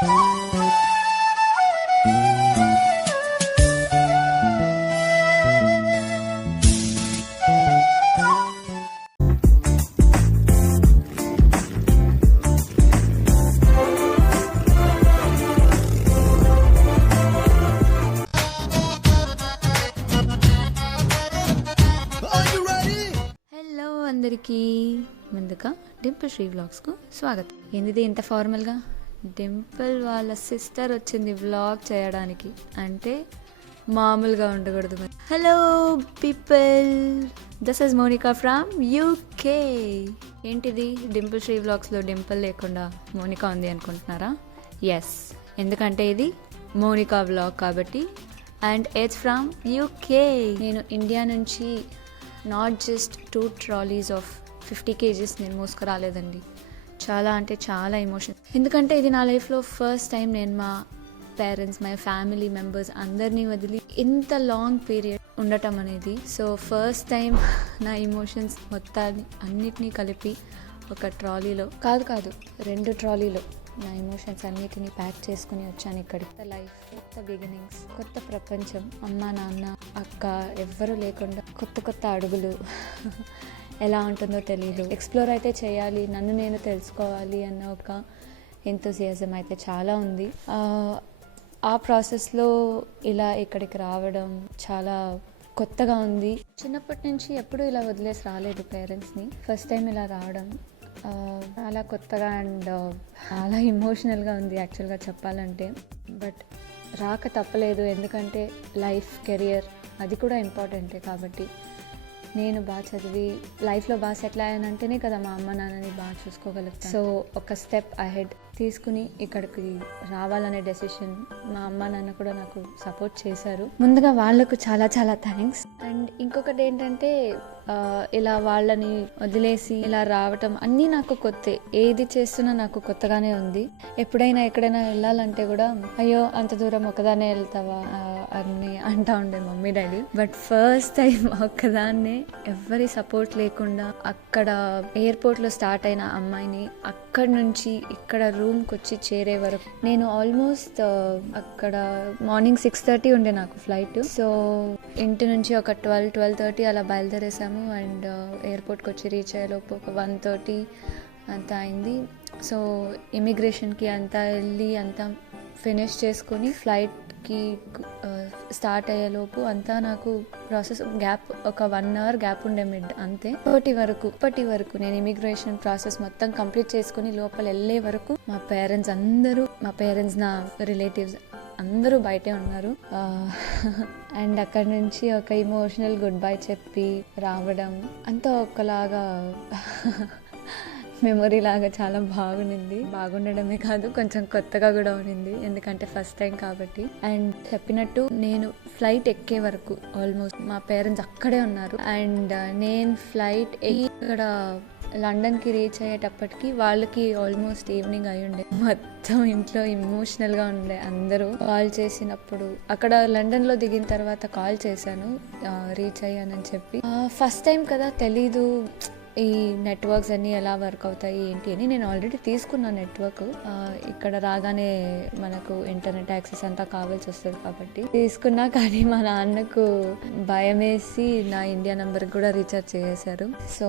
అందరికీ ముందుగా డింపుల్ శ్రీ వ్లాగ్స్కు స్వాగతం. ఏంది ఇంత ఫార్మల్గా? డింపుల్ వాళ్ళ సిస్టర్ వచ్చింది వ్లాగ్ చేయడానికి, అంటే మామూలుగా ఉండకూడదు. Hello people, this is Monica from UK. ఏంటిది డింపుల్ శ్రీ వ్లాగ్స్లో డింపుల్ లేకుండా మోనికా ఉంది అనుకుంటున్నారా? ఎస్, ఎందుకంటే ఇది మోనికా వ్లాగ్ కాబట్టి. And it's from UK. నేను ఇండియా నుంచి not just 2 trolleys of 50 kgs నేను మోసుకురాలేదండి. చాలా అంటే చాలా ఎమోషన్. ఎందుకంటే ఇది నా లైఫ్లో ఫస్ట్ టైం నేను మా పేరెంట్స్, మై ఫ్యామిలీ మెంబర్స్ అందరినీ వదిలి ఇంత లాంగ్ పీరియడ్ ఉండటం అనేది. సో ఫస్ట్ టైం నా ఎమోషన్స్ మొత్తాన్ని అన్నిటినీ కలిపి ఒక ట్రాలీలో కాదు 2 ట్రాలీలో నా ఎమోషన్స్ అన్నిటినీ ప్యాక్ చేసుకుని వచ్చాను ఇక్కడికి. కొత్త లైఫ్, కొత్త బిగినింగ్స్, కొత్త ప్రపంచం, అమ్మ నాన్న అక్క ఎవ్వరూ లేకుండా కొత్త అడుగులు. ఎలా ఉంటుందో తెలియదు. ఎక్స్ప్లోర్ అయితే చేయాలి, నన్ను నేను తెలుసుకోవాలి అన్న ఒక ఎంతూసియాజం అయితే చాలా ఉంది. ఆ ప్రాసెస్లో ఇలా ఇక్కడికి రావడం చాలా కొత్తగా ఉంది. చిన్నప్పటి నుంచి ఎప్పుడూ ఇలా వదిలేసి రాలేదు పేరెంట్స్ని. ఫస్ట్ టైం ఇలా రావడం చాలా కొత్తగా అండ్ చాలా ఎమోషనల్గా ఉంది యాక్చువల్గా చెప్పాలంటే. బట్ రాక తప్పలేదు, ఎందుకంటే లైఫ్, కెరియర్ అది కూడా ఇంపార్టెంటే. కాబట్టి నేను బాగా చదివి లైఫ్లో బాగా సెటిల్ అయ్యానంటేనే కదా మా అమ్మ నాన్నని బాగా చూసుకోగలుగుతాను. సో ఒక స్టెప్ అహెడ్ తీసుకుని ఇక్కడికి రావాలనే డెసిషన్ మా అమ్మ నాన్న కూడా నాకు సపోర్ట్ చేశారు. ముందుగా వాళ్ళకు చాలా చాలా థ్యాంక్స్. అండ్ ఇంకొకటి ఏంటంటే ఇలా వాళ్ళని వదిలేసి ఇలా రావటం అన్నీ నాకు కొత్తే. ఏది చేస్తున్నా నాకు కొత్తగానే ఉంది. ఎప్పుడైనా ఎక్కడైనా వెళ్ళాలంటే కూడా అయ్యో అంత దూరం ఒక్కదాన్నే వెళ్తావా అని అంటా ఉండే mummy daddy. But first time ఒక్కదాన్నే ఎవ్వరి సపోర్ట్ లేకుండా అక్కడ ఎయిర్పోర్ట్లో స్టార్ట్ అయిన అమ్మాయిని అక్కడి నుంచి ఇక్కడ రూమ్కి వచ్చి చేరే వరకు నేను ఆల్మోస్ట్ అక్కడ మార్నింగ్ 6:30 ఉండే నాకు ఫ్లైట్. సో ఇంటి నుంచి ఒక 12:30 అలా బయలుదేరేసాము. అండ్ ఎయిర్పోర్ట్కి వచ్చి రీచ్ అయ్యేలోపు ఒక 1:30 అంతా అయింది. సో ఇమిగ్రేషన్కి అంతా వెళ్ళి అంతా ఫినిష్ చేసుకొని ఫ్లైట్కి స్టార్ట్ అయ్యేలోపు అంతా నాకు ప్రాసెస్ గ్యాప్ ఒక 1 hour గ్యాప్ ఉండే మిడ్ అంతే. ఇప్పటి వరకు నేను ఇమిగ్రేషన్ ప్రాసెస్ మొత్తం కంప్లీట్ చేసుకుని లోపల వెళ్ళే వరకు మా పేరెంట్స్ నా రిలేటివ్స్ అందరూ బయటే ఉన్నారు. అండ్ అక్కడ నుంచి ఒక ఇమోషనల్ గుడ్ బై చెప్పి రావడం అంతా ఒకలాగా మెమొరీ లాగా చాలా బాగుండడమే కాదు, కొంచెం కొత్తగా కూడా ఉండింది, ఎందుకంటే ఫస్ట్ టైం కాబట్టి. అండ్ చెప్పినట్టు నేను ఫ్లైట్ ఎక్కే వరకు ఆల్మోస్ట్ మా పేరెంట్స్ అక్కడే ఉన్నారు. అండ్ నేను ఫ్లైట్ ఇక్కడ లండన్కి రీచ్ అయ్యేటప్పటికి వాళ్ళకి ఆల్మోస్ట్ ఈవినింగ్ అయి ఉండే. మొత్తం ఇంట్లో ఎమోషనల్గా ఉండే అందరూ. కాల్ చేసినప్పుడు అక్కడ లండన్లో దిగిన తర్వాత కాల్ చేశాను రీచ్ అయ్యానని చెప్పి. ఫస్ట్ టైం కదా, తెలీదు ఈ నెట్వర్క్స్ అన్నీ ఎలా వర్క్ అవుతాయి ఏంటి అని. నేను ఆల్రెడీ తీసుకున్న నెట్వర్క్, ఇక్కడ రాగానే మనకు ఇంటర్నెట్ యాక్సెస్ అంతా కావాల్సి వస్తుంది కాబట్టి తీసుకున్నా. కానీ మా నాన్నకు భయం వేసి నా ఇండియా నెంబర్కి కూడా రీఛార్జ్ చేసేశారు. సో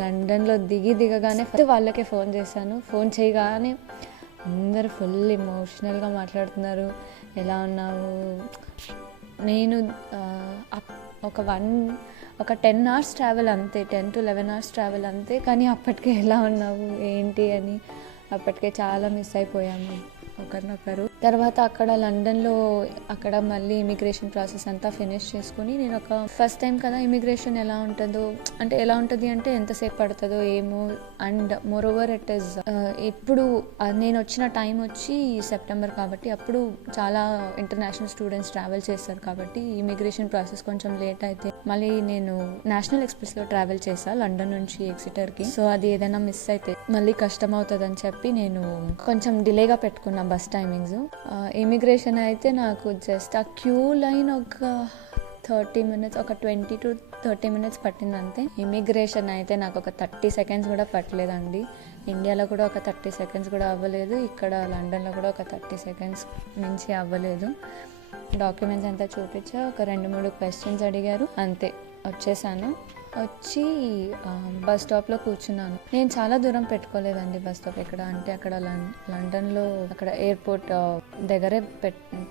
లండన్లో దిగగానే ఫస్ట్ వాళ్ళకే ఫోన్ చేశాను. ఫోన్ చేయగానే అందరు ఫుల్ ఎమోషనల్గా మాట్లాడుతున్నారు. ఎలా ఉన్నావు? నేను ఒక 10 hours ట్రావెల్ అంతే, 10 to 11 hours ట్రావెల్ అంతే. కానీ అప్పటికే ఎలా ఉన్నావు ఏంటి అని అప్పటికే చాలా మిస్ అయిపోయాము ఒకరినొకరు. తర్వాత అక్కడ లండన్లో అక్కడ మళ్ళీ ఇమిగ్రేషన్ ప్రాసెస్ అంతా ఫినిష్ చేసుకుని నేను ఒక ఫస్ట్ టైం కదా ఇమిగ్రేషన్ ఎలా ఉంటుంది అంటే ఎంతసేపు పడుతుందో ఏమో. And more over it is ఇప్పుడు నేను వచ్చిన టైం వచ్చి సెప్టెంబర్ కాబట్టి అప్పుడు చాలా ఇంటర్నేషనల్ స్టూడెంట్స్ ట్రావెల్ చేస్తారు కాబట్టి ఇమిగ్రేషన్ ప్రాసెస్ కొంచెం లేట్ అయితే మళ్ళీ నేను నేషనల్ ఎక్స్ప్రెస్లో ట్రావెల్ చేశాను లండన్ నుంచి ఎక్సిటర్కి. సో అది ఏదైనా మిస్ అయితే మళ్ళీ కష్టం అవుతుందని చెప్పి నేను కొంచెం డిలేగా పెట్టుకున్నా బస్ టైమింగ్స్. ఇమిగ్రేషన్ అయితే నాకు జస్ట్ ఆ క్యూ లైన్ ఒక 30 minutes, ఒక 20 to 30 minutes పట్టింది అంతే. ఇమిగ్రేషన్ అయితే నాకు ఒక 30 seconds కూడా పట్టలేదండి. ఇండియాలో కూడా ఒక 30 సెకండ్స్ కూడా అవ్వలేదు, ఇక్కడ లండన్లో కూడా ఒక 30 సెకండ్స్ మించి అవ్వలేదు. డాక్యుమెంట్స్ అంతా చూపించా, ఒక 2-3 క్వశ్చన్స్ అడిగారు, అంతే వచ్చేసాను. వచ్చి బస్ స్టాప్లో కూర్చున్నాను. నేను చాలా దూరం పెట్టుకోలేదండి బస్ స్టాప్. ఎక్కడ అంటే అక్కడ లండన్లో అక్కడ ఎయిర్పోర్ట్ దగ్గరే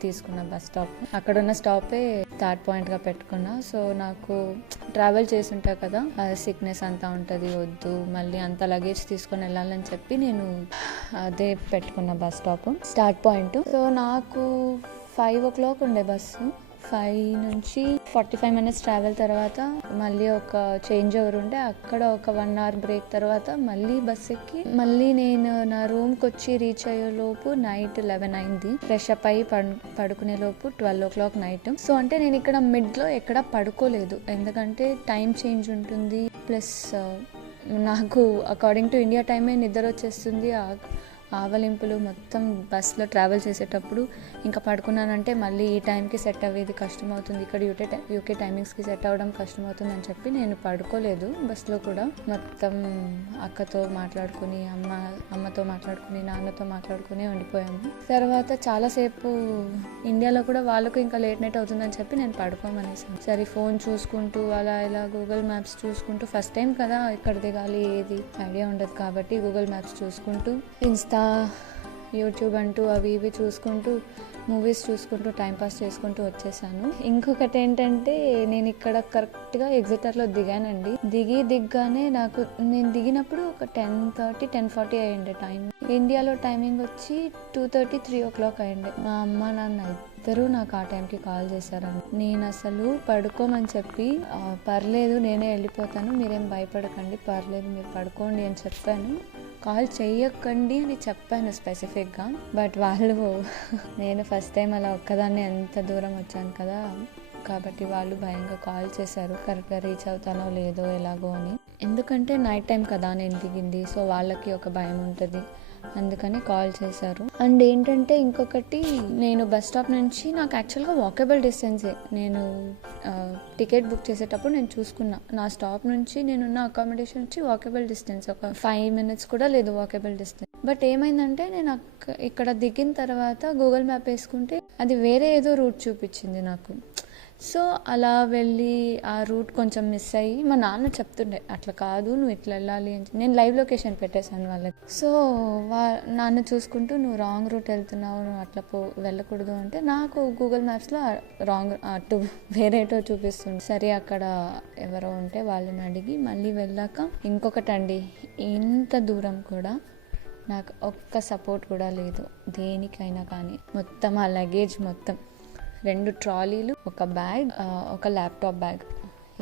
తీసుకున్న బస్ స్టాప్. అక్కడ ఉన్న స్టాపే స్టార్ట్ పాయింట్గా పెట్టుకున్నా. సో నాకు ట్రావెల్ చేసి ఉంటా కదా, సిక్నెస్ అంతా ఉంటుంది, వద్దు మళ్ళీ అంత లగేజ్ తీసుకొని వెళ్ళాలని చెప్పి నేను అదే పెట్టుకున్న bus stop start point. So నాకు 5 o'clock ఉండే బస్సు. 5 నుంచి 45 minutes ట్రావెల్ తర్వాత మళ్ళీ ఒక చేంజ్ ఓవర్ ఉంటే అక్కడ ఒక 1 hour బ్రేక్ తర్వాత మళ్ళీ బస్ ఎక్కి మళ్ళీ నేను నా రూమ్కి వచ్చి రీచ్ అయ్యే లోపు నైట్ 11 అయింది. ఫ్రెష్ అప్ అయ్యి పడుకునే లోపు 12 o'clock నైట్. సో అంటే నేను ఇక్కడ మిడ్లో ఎక్కడ పడుకోలేదు, ఎందుకంటే టైం చేంజ్ ఉంటుంది, ప్లస్ నాకు అకార్డింగ్ టు ఇండియా టైమే నిద్ర వచ్చేస్తుంది. ఆవలింపులు మొత్తం బస్లో ట్రావెల్ చేసేటప్పుడు ఇంకా పడుకున్నానంటే మళ్ళీ ఈ టైంకి సెట్ అవ్వేది కష్టమవుతుంది, ఇక్కడ యూకే టైమింగ్స్కి సెట్ అవ్వడం కష్టమవుతుంది అని చెప్పి నేను పడుకోలేదు. బస్లో కూడా మొత్తం అక్కతో మాట్లాడుకుని అమ్మతో మాట్లాడుకుని నాన్నతో మాట్లాడుకుని ఉండిపోయాము. తర్వాత చాలాసేపు ఇండియాలో కూడా వాళ్ళకు ఇంకా లేట్ నైట్ అవుతుందని చెప్పి నేను పడుకోమనేసాను. సరే ఫోన్ చూసుకుంటూ అలా ఇలా గూగుల్ మ్యాప్స్ చూసుకుంటూ, ఫస్ట్ టైం కదా ఇక్కడ దిగాలి ఏది ఐడియా ఉండదు కాబట్టి గూగుల్ మ్యాప్స్ చూసుకుంటూ యూట్యూబ్ అంటూ అవి ఇవి చూసుకుంటూ మూవీస్ చూసుకుంటూ టైంపాస్ చేసుకుంటూ వచ్చేసాను. ఇంకొకటి ఏంటంటే నేను ఇక్కడ కరెక్ట్గా ఎగ్జిటర్లో దిగానండి. దిగ్గానే నేను దిగినప్పుడు ఒక 10:30 10:40 అయ్యిండే టైం. ఇండియాలో టైమింగ్ వచ్చి 2:30 3 o'clock అయ్యిండే. మా అమ్మ నాన్న ఇద్దరూ నాకు ఆ టైంకి కాల్ చేశారండి. నేను అసలు పడుకోమని చెప్పి పర్లేదు నేనే వెళ్ళిపోతాను, మీరేం భయపడకండి, పర్లేదు మీరు పడుకోండి అని చెప్పాను. కాల్ చెయ్యకండి అని చెప్పాను స్పెసిఫిక్గా. బట్ వాళ్ళు నేను ఫస్ట్ టైం అలా ఒక్కదాన్ని ఎంత దూరం వచ్చాను కదా కాబట్టి వాళ్ళు భయంగా కాల్ చేశారు, కరెక్ట్గా రీచ్ అవుతానో లేదో ఎలాగో అని. ఎందుకంటే నైట్ టైం కదా నేను దిగింది, సో వాళ్ళకి ఒక భయం ఉంటుంది, అందుకని కాల్ చేశారు. అండ్ ఏంటంటే ఇంకొకటి, నేను బస్ స్టాప్ నుంచి నాకు యాక్చువల్గా వాకబుల్ డిస్టెన్సే. నేను టికెట్ బుక్ చేసేటప్పుడు నేను చూసుకున్నా, నా స్టాప్ నుంచి నేనున్న అకామిడేషన్ నుంచి వాకబుల్ డిస్టెన్స్ ఒక 5 minutes కూడా లేదు వాకబుల్ డిస్టెన్స్. బట్ ఏమైందంటే నేను ఇక్కడ దిగిన తర్వాత గూగుల్ మ్యాప్ వేసుకుంటే అది వేరే ఏదో రూట్ చూపించింది నాకు. సో అలా వెళ్ళి ఆ రూట్ కొంచెం మిస్ అయ్యి మా నాన్న చెప్తుండే అట్లా కాదు నువ్వు ఇట్లా వెళ్ళాలి అని. నేను లైవ్ లొకేషన్ పెట్టేశాను వాళ్ళకి. సో నాన్న చూసుకుంటూ నువ్వు రాంగ్ రూట్ వెళ్తున్నావు, నువ్వు అట్లా వెళ్ళకూడదు అంటే నాకు గూగుల్ మ్యాప్స్లో రాంగ్ అటు వేరేటో చూపిస్తుంది. సరే అక్కడ ఎవరో ఉంటే వాళ్ళని అడిగి మళ్ళీ వెళ్ళాక ఇంకొకటండి, ఇంత దూరం కూడా నాకు ఒక్క సపోర్ట్ కూడా లేదు దేనికైనా కానీ. మొత్తం ఆ లగేజ్ మొత్తం 2 ట్రాలీలు, ఒక బ్యాగ్, ఒక ల్యాప్టాప్ బ్యాగ్,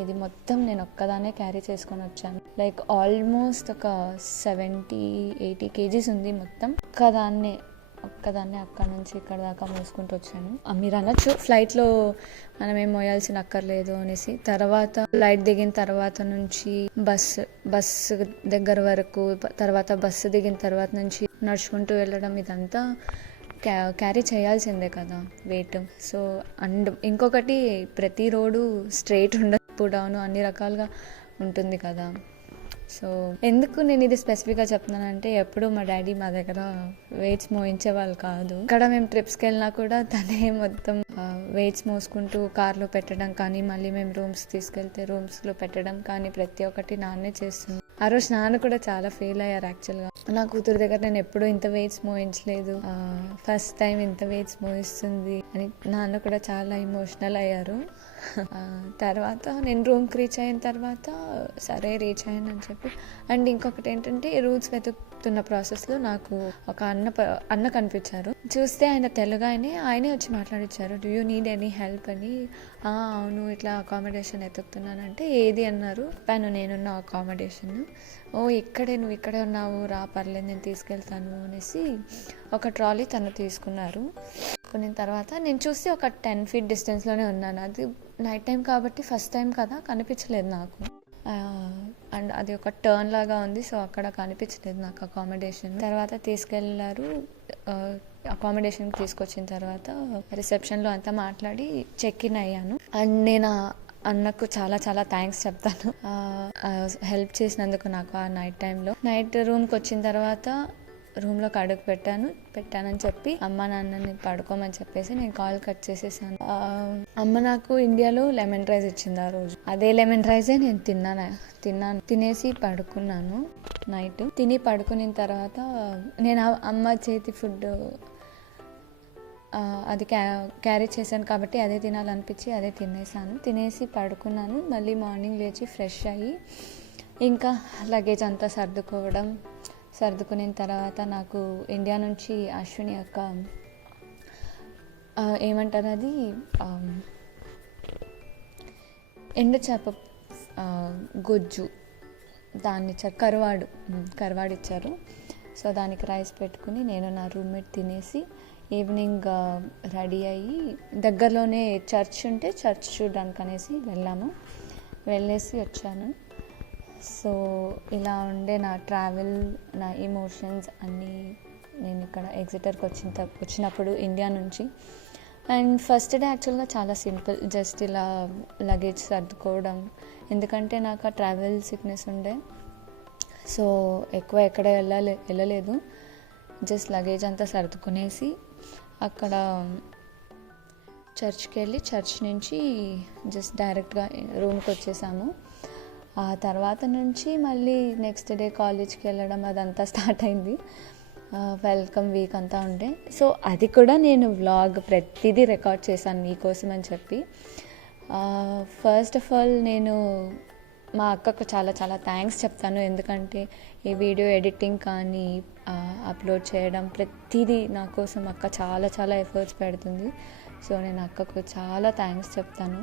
ఇది మొత్తం నేను ఒక్కదాన్నే క్యారీ చేసుకొని వచ్చాను. లైక్ ఆల్మోస్ట్ ఒక 70-80 kgs ఉంది మొత్తం. ఒక్కదాన్నే అక్కడ నుంచి ఇక్కడ దాకా మోసుకుంటూ వచ్చాను. మీరు అనొచ్చు ఫ్లైట్లో మనం ఏం మోయాల్సిన అక్కర్లేదు అనేసి. తర్వాత ఫ్లైట్ దిగిన తర్వాత నుంచి బస్సు దగ్గర వరకు, తర్వాత బస్సు దిగిన తర్వాత నుంచి నడుచుకుంటూ వెళ్ళడం, ఇదంతా క్యారీ చేయాల్సిందే కదా వెయిట్. సో అండ్ ఇంకొకటి, ప్రతి రోడ్డు స్ట్రైట్ ఉండదు, అప్ డౌన్ అన్ని రకాలుగా ఉంటుంది కదా. సో ఎందుకు నేను ఇది స్పెసిఫిక్గా చెప్తున్నానంటే, ఎప్పుడు మా డాడీ మా దగ్గర వెయిట్స్ మోయించే వాళ్ళు కాదు. ఇక్కడ మేము ట్రిప్స్కి వెళ్ళినా కూడా తనే మొత్తం వెయిట్స్ మోసుకుంటూ కార్లో పెట్టడం కానీ, మళ్ళీ మేము రూమ్స్ తీసుకెళ్తే రూమ్స్లో పెట్టడం కానీ ప్రతి ఒక్కటి నాన్నే చేస్తుంది. ఆ రోజు నాన్న కూడా చాలా ఫీల్ అయ్యారు యాక్చువల్గా. నా కూతురు దగ్గర నేను ఎప్పుడూ ఇంత వెయిట్స్ మోయించలేదు, ఫస్ట్ టైం ఇంత వెయిట్స్ మోయిస్తుంది అని నాన్న కూడా చాలా ఎమోషనల్ అయ్యారు. తర్వాత నేను రూమ్కి రీచ్ అయిన తర్వాత సరే రీచ్ అయ్యాను అని చెప్పి. అండ్ ఇంకొకటి ఏంటంటే, రూట్స్ వెతుకుతున్న ప్రాసెస్లో నాకు ఒక అన్న కనిపించారు. చూస్తే ఆయన తెలుగు ఆయనే వచ్చి మాట్లాడించారు, do you need any help అని. అవును ఇట్లా అకామిడేషన్ వెతుకుతున్నానంటే ఏది అన్నారు. నేనున్న అకామిడేషన్. నువ్వు ఇక్కడే ఉన్నావు, రా పర్లేదు నేను తీసుకెళ్తాను అనేసి ఒక ట్రాలీ తను తీసుకున్నారు. కొన్ని తర్వాత నేను చూస్తే ఒక 10 feet డిస్టెన్స్లోనే ఉన్నాను. అది నైట్ టైం కాబట్టి ఫస్ట్ టైం కదా కనిపించలేదు నాకు. అండ్ అది ఒక టర్న్ లాగా ఉంది, సో అక్కడ కనిపించలేదు నాకు అకామిడేషన్. తర్వాత తీసుకెళ్ళారు, అకామిడేషన్కి తీసుకొచ్చిన తర్వాత రిసెప్షన్లో అంతా మాట్లాడి చెక్ ఇన్ అయ్యాను. అండ్ నేను అన్నకు చాలా చాలా థ్యాంక్స్ చెప్తాను. హెల్ప్ చేసినందుకు నాకు ఆ నైట్ రూమ్కి వచ్చిన తర్వాత రూమ్లోకి అడుగు పెట్టానని చెప్పి అమ్మ నాన్నని పడుకోమని చెప్పేసి నేను కాల్ కట్ చేసేసాను. అమ్మ నాకు ఇండియాలో లెమన్ రైస్ ఇచ్చింది ఆ రోజు. అదే లెమన్ రైసే నేను తిన్నాను. తినేసి పడుకున్నాను. నైట్ తిని పడుకున్న తర్వాత నేను అమ్మ చేతి ఫుడ్ అది క్యారీ చేశాను కాబట్టి అదే తినాలనిపించి అదే తినేసి పడుకున్నాను. మళ్ళీ మార్నింగ్ లేచి ఫ్రెష్ అయ్యి ఇంకా లగేజ్ అంతా సర్దుకున్న తర్వాత నాకు ఇండియా నుంచి అశ్విని అక్క ఏమంటారు అది ఎండు చేప గొజ్జు దాన్ని ఇచ్చారు, కరువాడు ఇచ్చారు. సో దానికి రైస్ పెట్టుకుని నేను నా రూమ్మేట్ తినేసి ఈవినింగ్ రెడీ అయ్యి దగ్గరలోనే చర్చ్ ఉంటే చర్చ్ చూడడానికి అనేసి వెళ్ళేసి వచ్చాను. సో ఇలా ఉండే నా ట్రావెల్, నా ఎమోషన్స్ అన్నీ నేను ఇక్కడ ఎగ్జిటర్కి వచ్చినప్పుడు ఇండియా నుంచి. అండ్ ఫస్ట్ డే యాక్చువల్గా చాలా సింపుల్, జస్ట్ ఇలా లగేజ్ సర్దుకోవడం. ఎందుకంటే నాకు ఆ ట్రావెల్ సిక్నెస్ ఉండే, సో ఎక్కువ ఎక్కడ వెళ్ళలేదు. జస్ట్ లగేజ్ అంతా సర్దుకునేసి అక్కడ చర్చ్కి వెళ్ళి చర్చ్ నుంచి జస్ట్ డైరెక్ట్గా రూమ్కి వచ్చేసాము. ఆ తర్వాత నుంచి మళ్ళీ నెక్స్ట్ డే కాలేజ్కి వెళ్ళడం అదంతా స్టార్ట్ అయింది. వెల్కమ్ వీక్ అంతా ఉండే. సో అది కూడా నేను వ్లాగ్ ప్రతిదీ రికార్డ్ చేశాను మీకోసం అని చెప్పి. ఫస్ట్ ఆఫ్ ఆల్ నేను మా అక్కకు చాలా చాలా థ్యాంక్స్ చెప్తాను. ఎందుకంటే ఈ వీడియో ఎడిటింగ్ కానీ అప్లోడ్ చేయడం ప్రతిదీ నా కోసం అక్క చాలా చాలా ఎఫర్ట్స్ పెడుతుంది. సో నేను అక్కకు చాలా థ్యాంక్స్ చెప్తాను.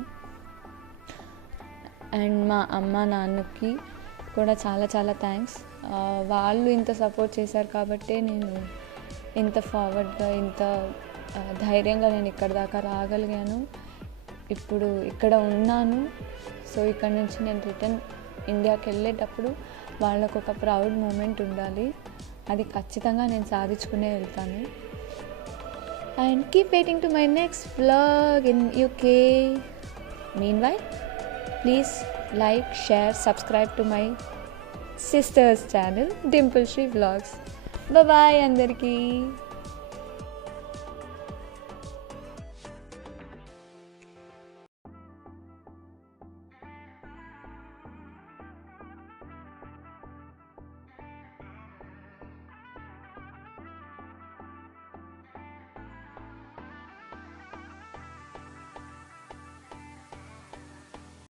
అండ్ మా అమ్మ నాన్నకి కూడా చాలా చాలా థ్యాంక్స్. వాళ్ళు ఇంత సపోర్ట్ చేశారు కాబట్టి నేను ఇంత ఫార్వర్డ్గా ఇంత ధైర్యంగా నేను ఇక్కడ దాకా రాగలిగాను. ఇప్పుడు ఇక్కడ ఉన్నాను. సో ఇక్కడ నుంచి నేను రిటర్న్ ఇండియాకి వెళ్ళేటప్పుడు వాళ్ళకు ఒక ప్రౌడ్ మూమెంట్ ఉండాలి. అది ఖచ్చితంగా నేను సాధించుకునే వెళ్తాను. And keep waiting to my next vlog in UK. Meanwhile please like, share, subscribe to my sister's channel Dimple Shri Vlogs. Bye bye andarki.